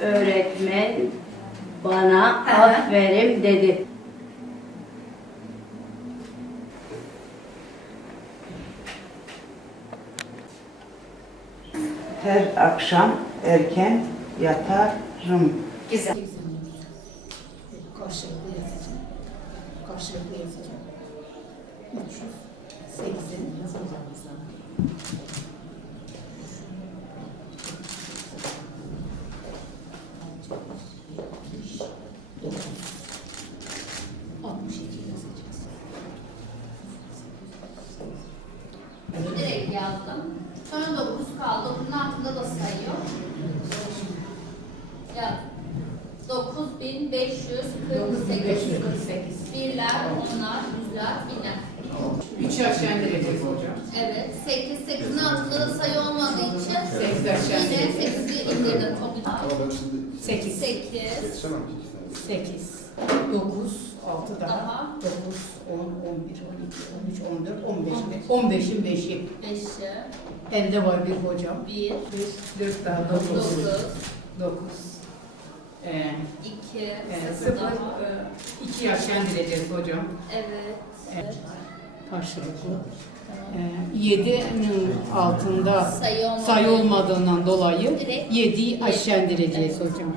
Öğretmen bana aferin dedi. Her akşam erken yatarım. Güzel. Karşılıklı yatacağım. Karşılıklı yatacağım. 8'in yazılacağım. Yazdım. Sonra 9 kaldı. Bunun altında da sayıyor. Ya 9548 548. birler, onlar, yüzler, binler. 3 aşağı indireceğiz hocam. Evet. 8 8'in altında da sayı olmadığı için Sekiz aşağı yine indireceğiz. 8'i indirdim toplam. Ama ben şimdi 8. 8 yetişemem ki ikisine. 8, 9, 6 daha, Daha. 9, 10, 11, 12, 13, 14, 15, 15'in 5'i. 5'i Elde var bir hocam. 1 4 daha 9. 9 9. Ee, 2 e, 0 0, daha. 2 aşağı indireceğiz hocam. Evet. Evet. Karşılıklı. Ee, 7'nin altında Sayı olmadığı sayı olmadığından dolayı Direkt 7'yi aşağı indireceğiz Evet. hocam.